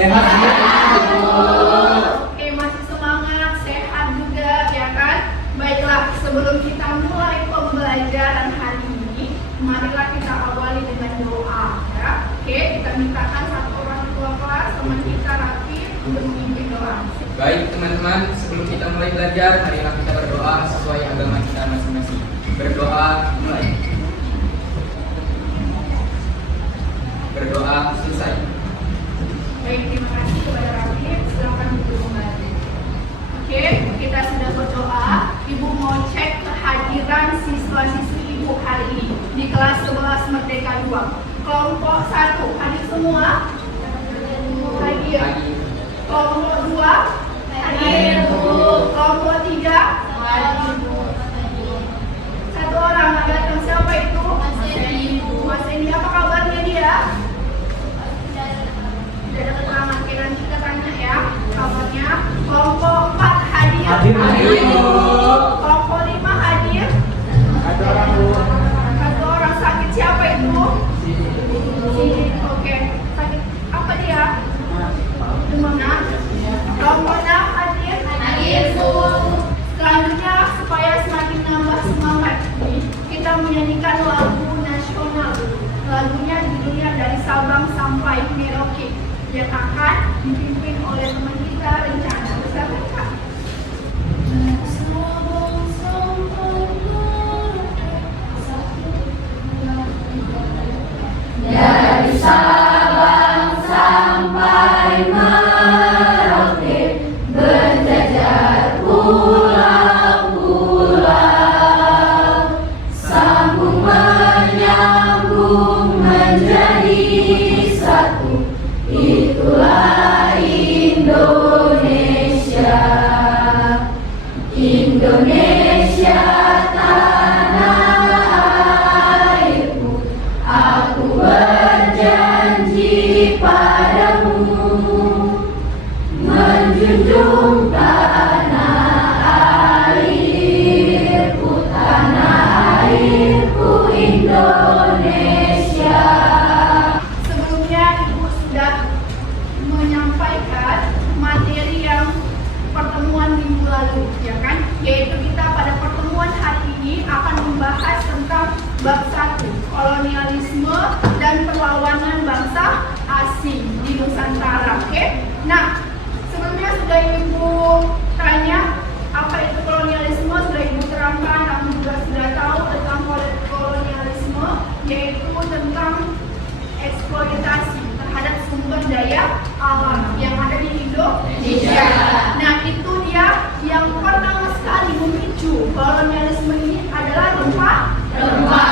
Sehat ya. Oke, masih semangat, sehat juga ya kan? Baiklah, sebelum kita mulai pembelajaran hari ini, marilah kita awali dengan doa ya. Oke, kita mintakan satu orang ketua kelas, teman kita Raffi, untuk memimpin doa. Baik teman-teman, sebelum kita mulai belajar, marilah kita berdoa sesuai agama kita masing-masing. Berdoa mulai. Berdoa selesai. Baik, terima kasih kepada Raffi. Silakan duduk kembali. Oke, kita sudah berdoa. Ibu mau cek kehadiran siswa-siswi Ibu hari ini di kelas 11 Merdeka 2. Kelompok 1 hadir semua? Hadir. Kelompok 2? Hadir. Kelompok 3? Hadir. Satu orang nggak datang, siapa itu? Mas Endi, apa kabarnya dia? Tidak ada keterangan, oke nanti kita tanya ya kabarnya. Kelompok 4 hadir? Hadir. Kelompok 5 hadir? Ada orang Bu. Satu orang sakit, siapa itu? Sini, oke. Sakit apa dia? Demam. Kelompok 6 hadir? Hadir. Selanjutnya supaya semakin nambah semangat, kita menyanyikan lagu nasional. Lagunya judulnya Dari Sabang Sampai Merauke yang akan dipimpin oleh teman kita Rencana. Bersama Kak. Dari Sabang sampai Merauke berjajar pulau-pulau, sambung menyambung menjadi satu, itulah Indonesia. Indonesia tanah airku, aku berjanji padamu menjunjung tanah airku Indonesia. Sebelumnya Ibu sudah menyampaikan materi yang pertemuan minggu lalu, ya kan? Yaitu kita pada pertemuan hari ini akan membahas tentang bab 1, kolonialisme dan perlawanan bangsa asing di Nusantara. Oke? Nah, sebelumnya sudah Ibu tanya apa itu kolonialisme, sudah Ibu terangkan, kamu juga sudah tahu tentang kolonialisme, yaitu tentang eksploitasi terhadap sumber daya alam yang ada di Indonesia. Nah, itu dia yang pertama sekali memicu kolonialisme ini adalah rempah-rempah.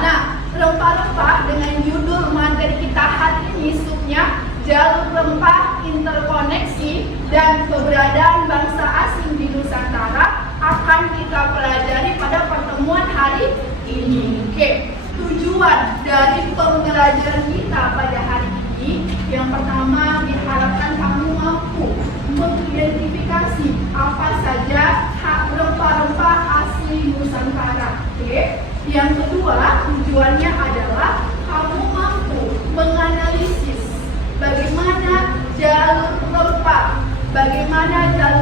Nah, rempah-rempah dengan judul materi kita hari ini subnya jalur rempah interkoneksi dan keberadaan bangsa asing di Nusantara akan kita pelajari pada pertemuan hari ini. Oke, tujuan dari pembelajaran kita pada hari ini yang pertama diharapkan kamu mampu mengidentifikasi apa saja hak rempah-rempah asli Nusantara. Oke. Yang kedua, tujuannya adalah kamu mampu menganalisis bagaimana jalur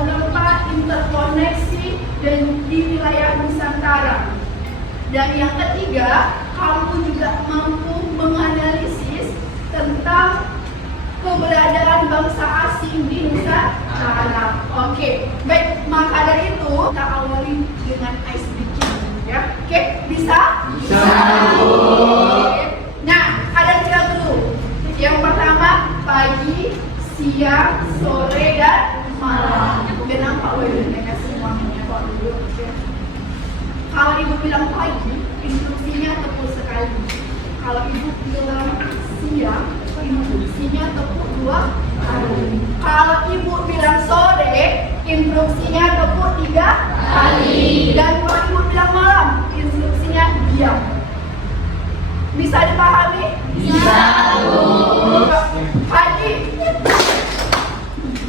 rempah interkoneksi dan di wilayah Nusantara. Dan yang ketiga, kamu juga mampu menganalisis tentang keberadaan bangsa asing di Nusantara. Oke, baik, maka dari itu kita awali dengan ice breaking ya. Oke, bisa? Bisa. Oke. Nah, ada 3 dulu. Yang pertama, pagi, siang, sore, dan malam. Biar nampak mereka semuanya kok dulu. Kalau Ibu bilang pagi, instruksinya tepat sekali. Kalau Ibu bilang siang, instruksinya tepat 2 kali. Kalau Ibu bilang sore, instruksinya tepat 3 kali. Dan kalau Ibu bilang malam, instruksinya diam. Bisa dipahami? Bisa, Bu. Pagi.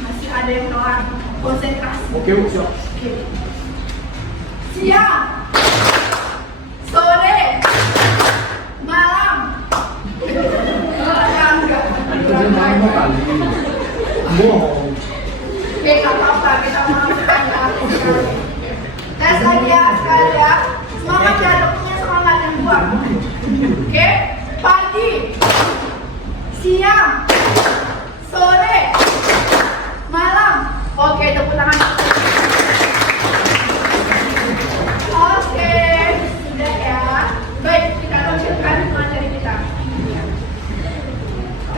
Masih ada yang doang. Konsentrasi. Oke, Bu, siap. Oke. Siang, sore, malam. Enggak. Itu dia malam kali. Bohong. Gak apa-apa, kita maafkan ya. Tes lagi ya, sekali ya. Semangat ya, punya semangat yang kuat. Oke, pagi, siang, sore, malam. Oke, tepuk tangan. Oke, sudah ya. Baik, kita lanjutkan materi kita.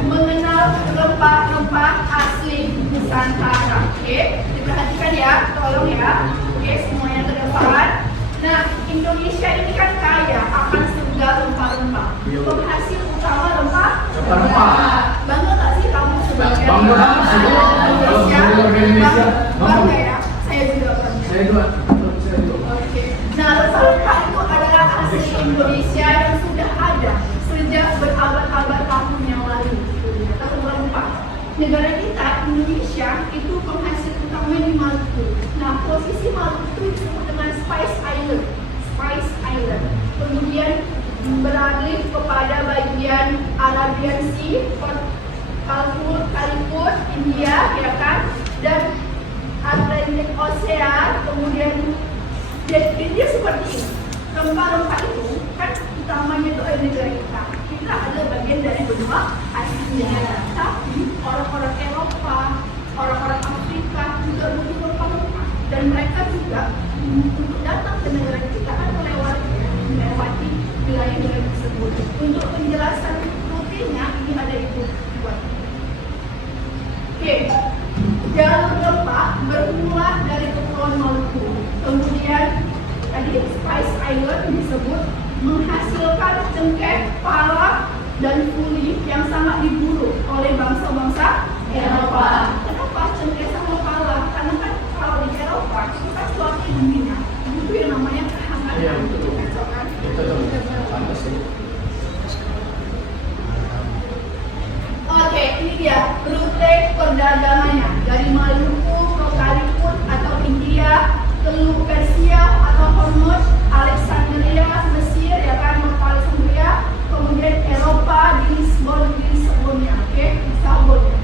Mengenal rempah-rempah asli Nusantara. Oke, diperhatikan ya, tolong ya. Oke, semuanya ke depan. Nah, Indonesia ini kan kaya akan segala rempah-rempah. Penghasil utama Rempah-rempah. Bangga nggak sih kamu sebagai Bangga. Indonesia? Bangga ya, saya juga bangga. Saya dua. Oke. Nah, rempah-rempah itu adalah hasil Indonesia yang sudah ada sejak berabad-abad tahun yang lalu. Tahun rempah. Negara kita, Indonesia, itu penghasil utamanya di Maluku. Nah, posisi Maluku itu disebut dengan Spice Island. Spice Island. Kemudian beralih kepada bagian Arabian Sea, Karibut, India, ya kan? Dan Atlantic Ocean, kemudian India seperti ini. Rempah-rempah itu kan utamanya itu ada negara kita. Kita adalah bagian dari benua Asia. Tapi orang-orang Eropa, orang-orang Afrika juga butuh rempah-rempah. Dan mereka juga untuk datang ke negara kita kan melewati wilayah-wilayah tersebut. Untuk penjelasan rutinnya ini ada itu buat. Oke, jalur rempah bermula dari Kepulauan Maluku. Kemudian tadi Spice Island disebut menghasilkan cengkeh, pala, dan kuli yang sangat diburu oleh bangsa-bangsa Eropa. Kenapa cengkeh sama pala? Karena kan kalau di Eropa itu kan suatu dunia itu yang namanya kehangatan. Iya, betul. Kan? Betul. Pantas sih. Oke, ini dia rute perdagangannya dari Maluku ke Karibut atau India, Teluk Persia atau Hormuz, Alexandria, Mesir, ya kan, Alexandria, kemudian Eropa di Lisbonnya, oke, Lisbonnya.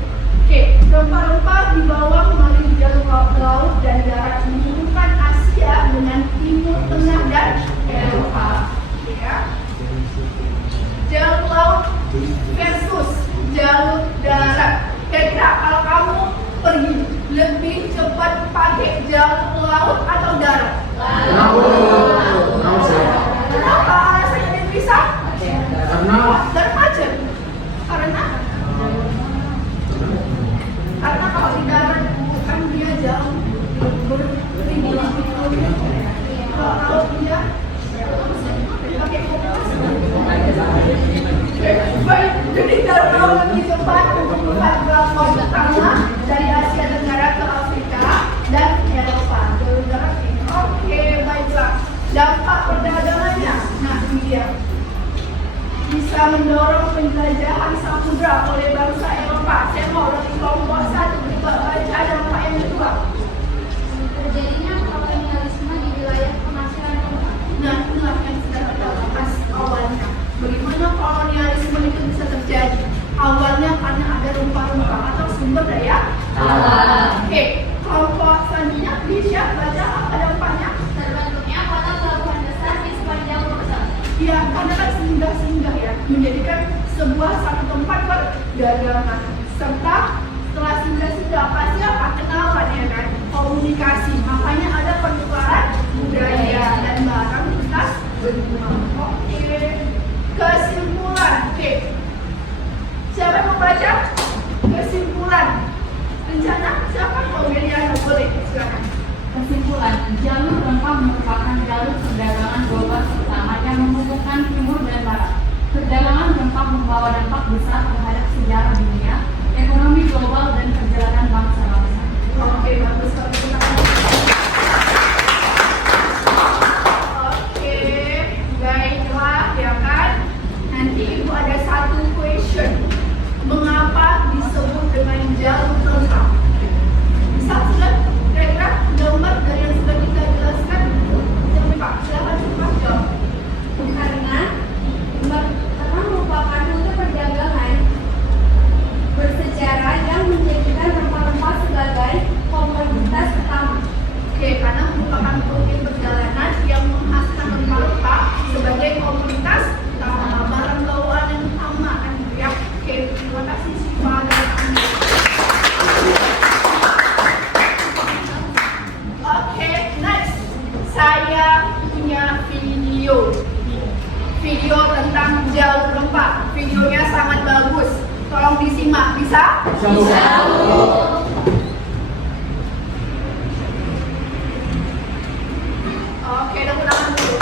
Oke, rempah-rempah dibawa melalui jalur laut dan darat menghubungkan Asia dengan Timur Tengah dan Eropa, ya. Jalur laut versus jalur darat. Kira-kira kalau kamu pergi lebih cepat pakai jalur laut atau darat? Laut. Kenapa alasannya dipisah? Karena Darat macet. Karena kalau di darat kan dia jauh beribu-ribu kilometer. Kalau laut dia pakai kompas. Baik, jadi jalur laut lebih cepat membuka laut utama dari Asia Tenggara ke Afrika dan Eropa. Jalur darat ini. Oke, baiklah. Dampak perdagangannya, nah ini dia. Bisa mendorong penjelajahan samudra oleh bangsa Eropa. Saya mau dari kelompok satu kita baca dampak yang kedua. Terjadinya kolonialisme di wilayah penghasilan rempah. Nah, inilah yang sudah kita bahas awalnya. Bagaimana kolonialisme itu bisa terjadi? Awalnya karena ada rempah-rempah atau sumber daya alam. Oke, kelompok selanjutnya bisa baca apa dampaknya? Terbentuknya kota pelabuhan besar di sepanjang rute. Ya, karena kan singgah-singgah ya, menjadikan sebuah satu tempat perdagangan. Serta setelah singgah-singgah pasti apa? Kenalan ya kan? Komunikasi. Makanya ada pertukaran budaya dan barang lintas benua. Oke. Kesimpulan. Oke. Siapa yang mau baca? Kesimpulan. Rencana siapa? Meliana, boleh silakan. Kesimpulan, jalur rempah merupakan jalur perdagangan global utama yang menghubungkan timur dan barat. Perdagangan rempah membawa dampak besar terhadap sejarah dunia, ekonomi global, dan perjalanan bangsa-bangsa. Oke, bagus kalau kita. Oke, baiklah ya kan. Nanti ibu ada satu question. Mengapa disebut dengan jalur rempah? Bisa sudah kira-kira gambar dari yang sudah kita jelaskan? Pak, silakan Pak jawab. Karena merupakan rute perdagangan Bisa, Bu. Oke, tepuk tangan dulu.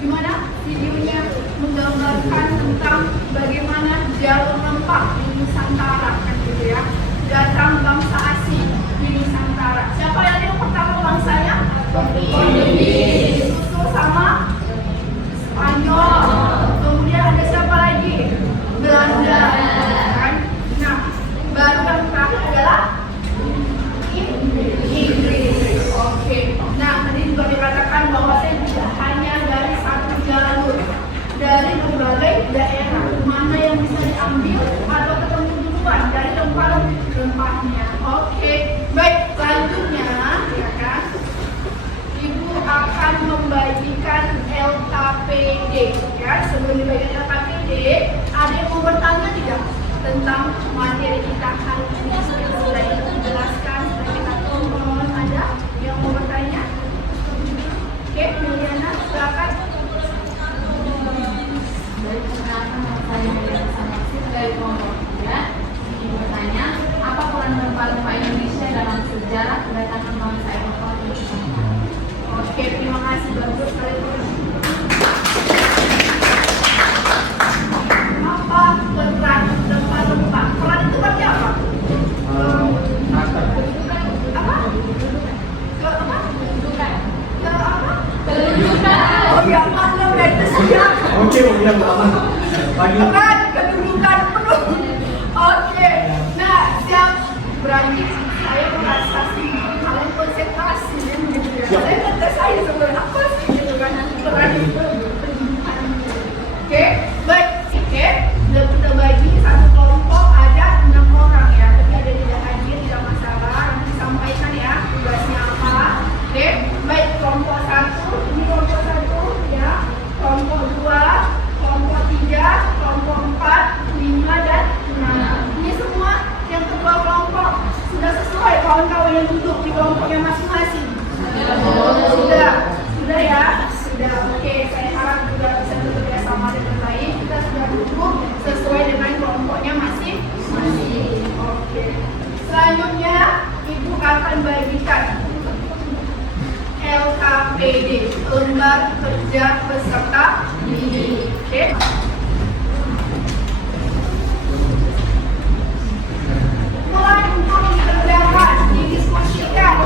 Gimana videonya menggambarkan tentang bagaimana jalur rempah di Nusantara kan gitu ya. Datang bangsa asing di Nusantara. Siapa yang pertama bangsanya? Portugis. Susul sama Spanyol. Kemudian ada siapa lagi? Belanda. Kan? Nah, baru yang terakhir adalah Inggris. Oke. Nah, tadi juga dikatakan bahwa saya tidak hanya dari satu jalur, dari berbagai daerah. Mana yang bisa diambil atau ketemu duluan dari rempah-rempahnya. Oke. Baik, selanjutnya ya kan. Ibu akan membagikan LKPD ya. Sebelum dibagikan LKPD, ada yang mau bertanya tidak tentang materi kita hari ini? Sudah dijelaskan, sudah kita tonton. Ada yang mau bertanya? Oke, Miliana, silakan. Dari perkenalkan nama saya Miliana Sanaksi dari kelompok 3. Ingin bertanya, apa peran rempah-rempah Indonesia dalam sejarah kedatangan bangsa Eropa di Nusantara? Oke, terima kasih bagus sekali. Apa peran rempah-rempah? Peran itu berarti apa? Apa? Ke apa? Ke apa? Kedudukan. Oh ya, maklum ya itu saya. Oke, mau bilang apa? Pagi. Peran kedudukan penuh. Oke, nah siap. Berarti saya merasa sih kalian konsentrasi gitu ya. Siap. Saya kata saya sebenarnya apa sih gitu kan peran itu. Oke, baik. Oke, sudah kita bagi satu kelompok ada 6 orang ya. Tapi ada tidak hadir tidak masalah. Nanti disampaikan ya tugasnya apa. Oke, baik kelompok 1 ini kelompok 1 ya. Kelompok 2, kelompok 3, kelompok 4, 5 dan 6. Ini semua yang kedua kelompok sudah sesuai kawan-kawan yang duduk di kelompoknya masing-masing. Sudah ya, sudah. Oke, saya harap juga bisa bekerja sama dengan baik. Kita sudah duduk sesuai dengan kelompoknya masing-masing. Oke. Selanjutnya ibu akan bagikan LKPD, lembar kerja peserta didik. Oke. Mulai untuk dikerjakan, didiskusikan.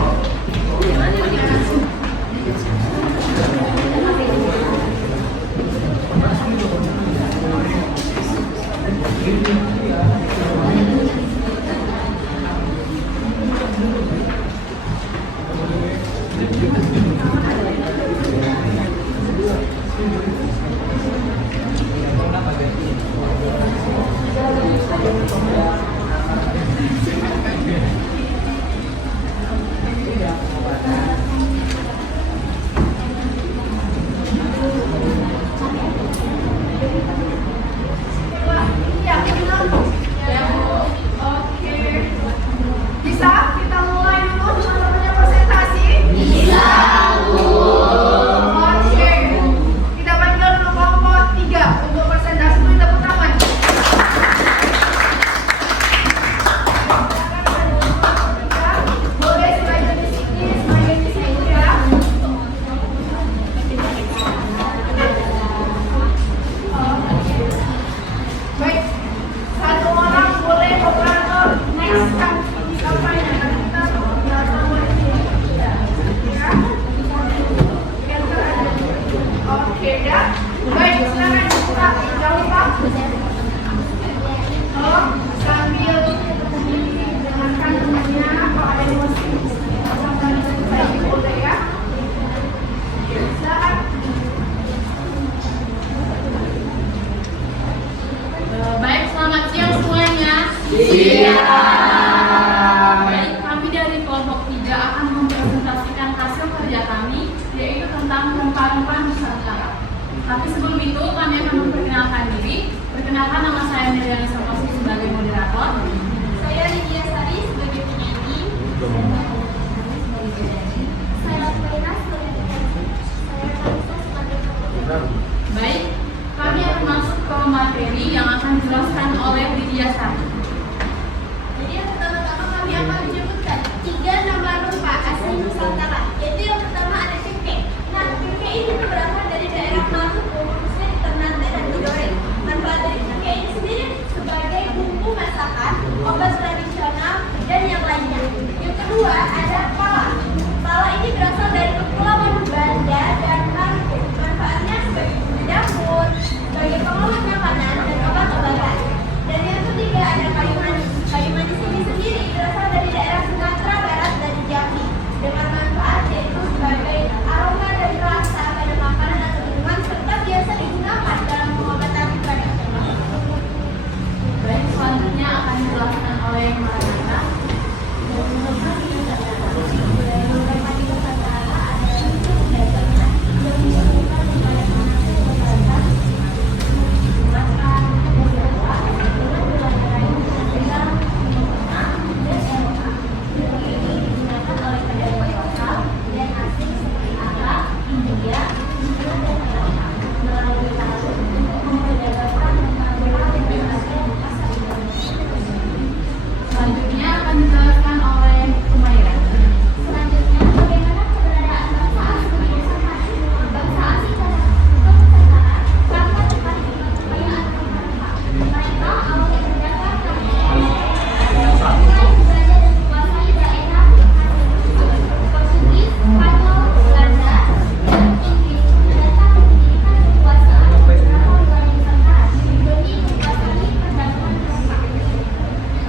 Baik, kami dari kelompok 3 akan mempresentasikan hasil kerja kami, yaitu tentang rempah-rempah Nusantara. Tapi sebelum itu, kami akan memperkenalkan diri. Perkenalkan, nama saya Miliana Sanaksi sebagai moderator. Saya Lydia Sari sebagai penyanyi. Saya Latina sebagai penyanyi. Saya Kalisa sebagai penyanyi. Baik, kami akan masuk ke lembar materi yang akan dijelaskan oleh Lydia Sari. Jadi yang pertama-tama kami akan menyebutkan 3 nama rumah asli Nusantara, yaitu yang pertama ada cengkeh. Nah, cengkeh ini berasal dari daerah Maluku, khususnya di Ternate dan Tidore. Manfaat dari cengkeh ini sendiri sebagai bumbu masakan, obat tradisional, dan yang lainnya. Yang kedua ada pala. Pala ini berasal dari Kepulauan Banda dan Maluku. Manfaatnya sebagai bumbu dapur, sebagai pengawet makanan, dan obat-obatan. Dan yang ketiga ada kayu manis. Kayu manis ini sendiri berasal dari daerah Sumatera Barat dan Jambi dengan manfaat yaitu sebagai aroma dan rasa pada makanan atau minuman serta biasa digunakan dalam pengobatan tradisional. Baik, selanjutnya akan dijelaskan oleh Maranatha. Selanjutnya akan dijelaskan oleh Humaira. Selanjutnya, bagaimana keberadaan bangsa asli Nusantara? Bangsa asli Nusantara karena tempat kekayaan mereka. Mereka awalnya berdagang dan belajar dan menguasai daerah Portugis, Spanyol, Belanda, dan Inggris mendatang mendirikan kekuasaan beberapa wilayah Nusantara demi menguasai perdagangan mereka.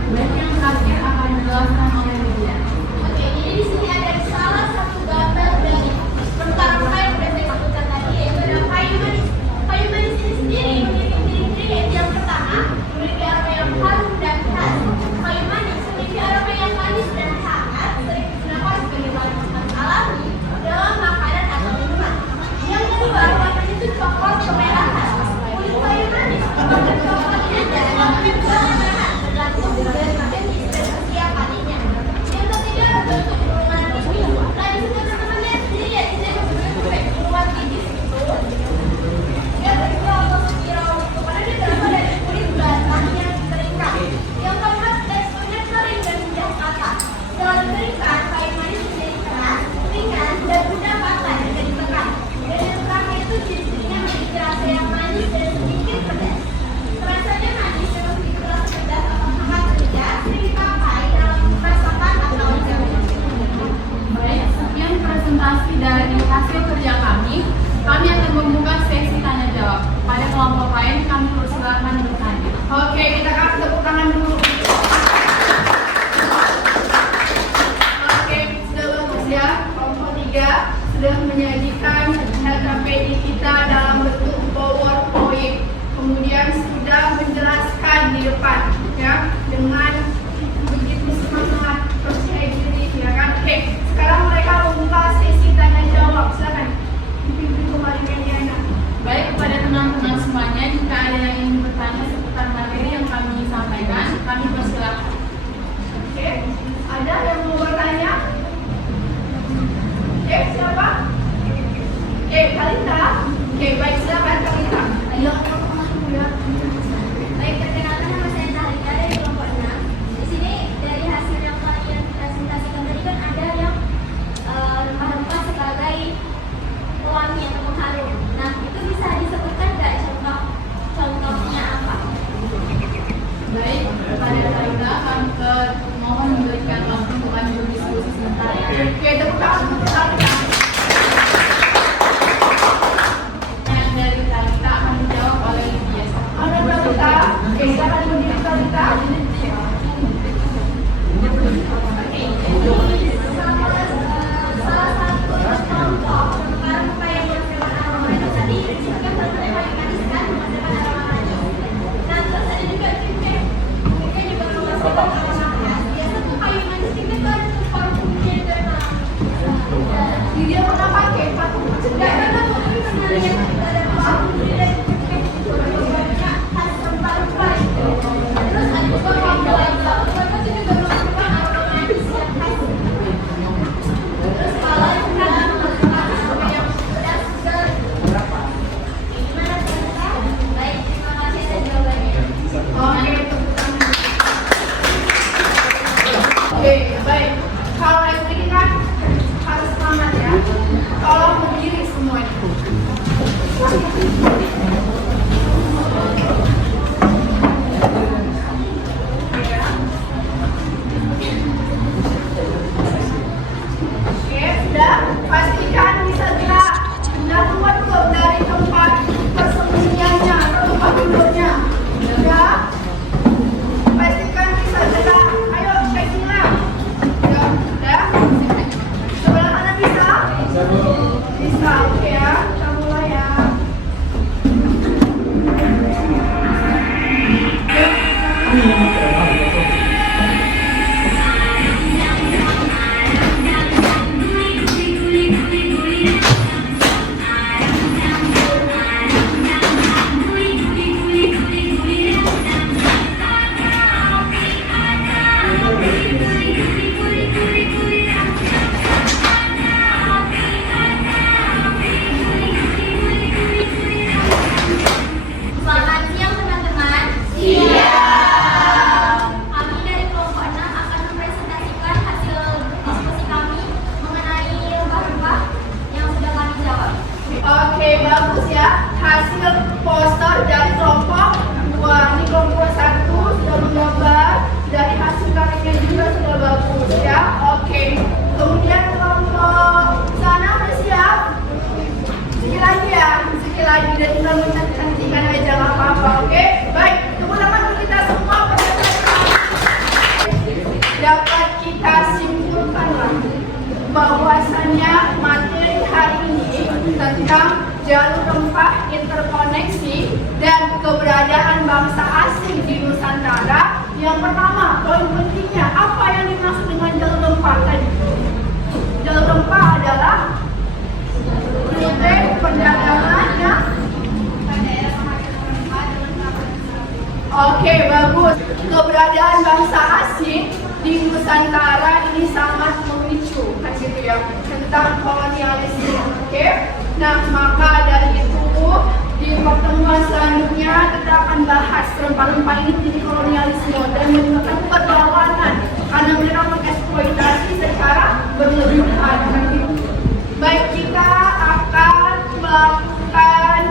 Baik, yang terakhir akan dijelaskan oleh Lydia. Oke, jadi di sini ada salah satu gambar dari rempah-rempah yang sudah saya sebutkan tadi, yaitu ada kayu manis. Kayu manis ini sendiri memiliki ciri-ciri yaitu yang pertama, memiliki aroma yang harum dan khas. Kayu manis memiliki aroma yang manis dan hangat, sering digunakan sebagai bahan makanan alami dalam makanan atau minuman. Yang kedua, warna itu coklat kemerahan. Kulit kayu manis merupakan coklatnya dan warnanya juga kemerahan, tergantung dari jenis dan usia paninya. Yang ketiga, bentuk gulungan gigi. Nah, di situ teman-teman lihat sendiri ya, di sini bentuk gulungan gigi itu. Yang kedua, bentuk spiral itu karena dia berasal dari kulit batang yang dikeringkan. Yang keempat, teksturnya kering dan mudah patah. Setelah dikeringkan, kayu manis menjadi keras, ringan, dan mudah patah jika ditekan. Dan yang terakhir itu ciri-cirinya memiliki rasa yang manis dan sedikit pedas. Rasanya manis dan sedikit rasa pedas atau hangat tidak sering dipakai dalam masakan atau jamu. Baik, sekian presentasi dari hasil kerja kami. Kami akan membuka sesi tanya jawab. Pada kelompok lain, kami persilakan bertanya. Oke, kita kasih tepuk tangan dulu. Oke, sudah bagus ya. Kelompok 3 sudah menyajikan LKPD kita dalam bentuk PowerPoint. Kemudian sudah menjelaskan di depan ya dengan begitu semangat percaya diri ya kan. Oke, sekarang mereka membuka sesi tanya jawab. Silakan dipimpin kembali Mediana. Baik, kepada teman-teman semuanya, jika ada yang ingin bertanya seputar materi yang kami sampaikan, kami persilakan. Oke, ada yang mau bertanya? Siapa? Kalita. Oke, baik, silakan Kalita. Ayo, baik, perkenalkan nama saya Kalita dari kelompok 6. Di sini dari hasil yang kalian presentasikan tadi kan ada yang rempah-rempah sebagai pewangi atau pengharum. Nah, itu bisa disebutkan nggak contohnya apa? Baik, kepada Kalita, kami mohon memberikan waktu untuk kami berdiskusi sebentar ya. Oke, tepuk tangan untuk Kalita. Yang dari Kalita akan dijawab oleh Lydia. Ada Kalita. Oke, silakan berdiri Kalita. Salah satu contoh rempah-rempah yang menghasilkan aroma manis tadi disebutkan rempah yang manis kan menghasilkan aroma manis. Nah, terus ada juga cengkeh. Cengkeh juga menghasilkan aroma manis. Biasa tuh kayu manis cengkeh tuh ada tuh parfumnya dan Dia pernah pakai parfum nggak cengkeh. pernah tuh, tapi pernah lihat ada parfum dari cengkeh itu. Banyak khas rempah-rempah itu. Yang pertama, poin pentingnya, apa yang dimaksud dengan jalur rempah tadi? Jalur rempah adalah rute perdagangan yang oke, bagus. Keberadaan bangsa asing di Nusantara ini sangat memicu, kan gitu ya, tentang kolonialisme. Oke, nah maka dari itu di pertemuan selanjutnya kita akan bahas rempah-rempah ini menjadi kolonialisme dan menyebabkan perlawanan karena mereka mengeksploitasi secara berlebihan. Baik, kita akan melakukan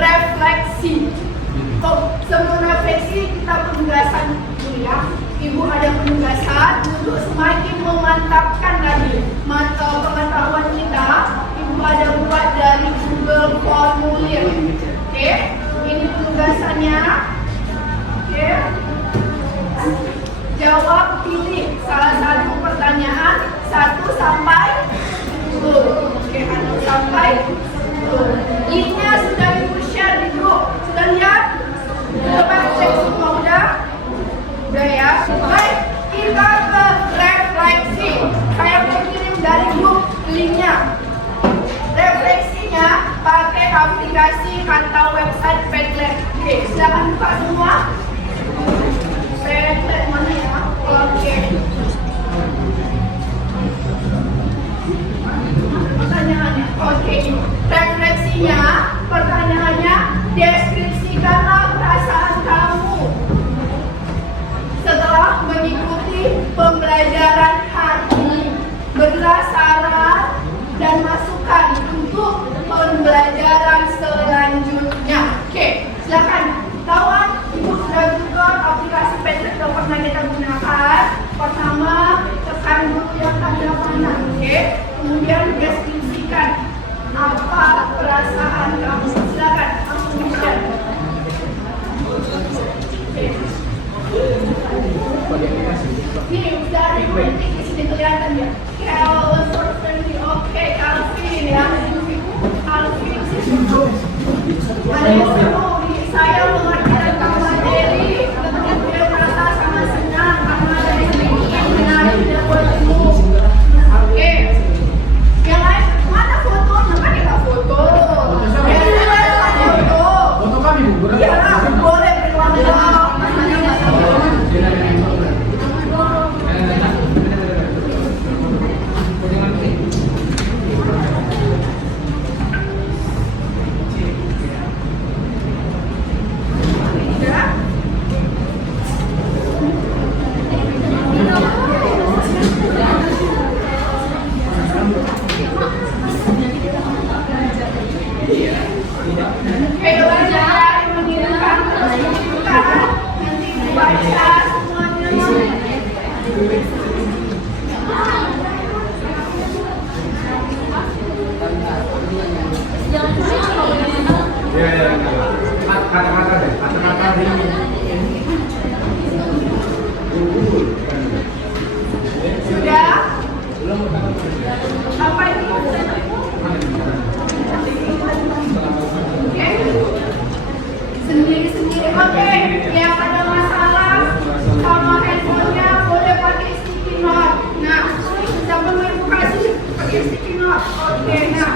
refleksi. Sebelum refleksi kita penugasan dulu ya. Ibu ada penugasan untuk semakin memantapkan lagi pengetahuan kita. Ibu ada buat dari Google Formulir. Oke, ini penugasannya. Oke, jawab pilih salah satu pertanyaan 1 sampai 10. Oke, 1 sampai 10. Linknya sudah ibu share di grup. Sudah lihat? Coba cek semua udah ya. Baik, kita ke refleksi. Saya mau kirim dari grup linknya. Refleksinya pakai aplikasi atau website Padlet. Oke, silakan buka semua. Padlet mana ya? Oke. Pertanyaannya, oke. Refleksinya, pertanyaannya, deskripsikanlah perasaan kamu setelah mengikuti pembelajaran hari ini. Berilah saran dan masukan untuk pembelajaran selanjutnya. Oke, silakan. Kawan, ibu sudah buka aplikasi Padlet yang pernah kita gunakan. Pertama, tekan dulu yang tanda panah. Oke, kemudian deskripsikan apa perasaan kamu. Silakan, langsung share. Ini dari politik di sini kelihatan ya. Kalau friendly, oke, Alvin ya. Alvin ada yang seru. Saya mengerti tentang materi, kemudian merasa sangat senang karena ada yang menarik dan buatmu. Oke, yang lain mana fotonya? Kan kita foto. Foto kami, Bu. Iya, boleh berlangganan. Kata-kata deh, kata-kata ini. Sudah? Apa ini? Oke. Sendiri-sendiri. Oke. Yang ada masalah sama handphonenya boleh pakai sticky note. Nah, siapa mau ibu kasih pakai sticky note? Oke, nah,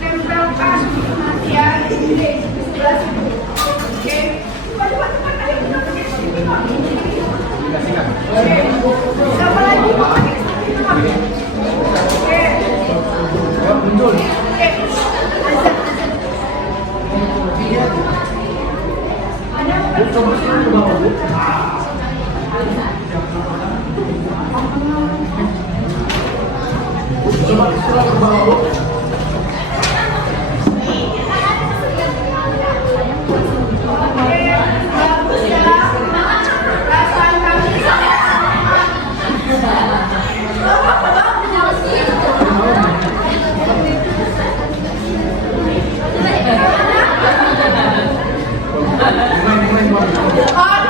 tempelkan nanti ya di sebelah situ. Oke. Cepat-cepat ayo kita pakai sticky note. Oke. Siapa lagi mau pakai sticky note? Oke. Muncul. Oke. Ada Coba ke bawah, Bu. Coba ke bawah, Bu. bagus ya. Perasaan kami Main, main, main.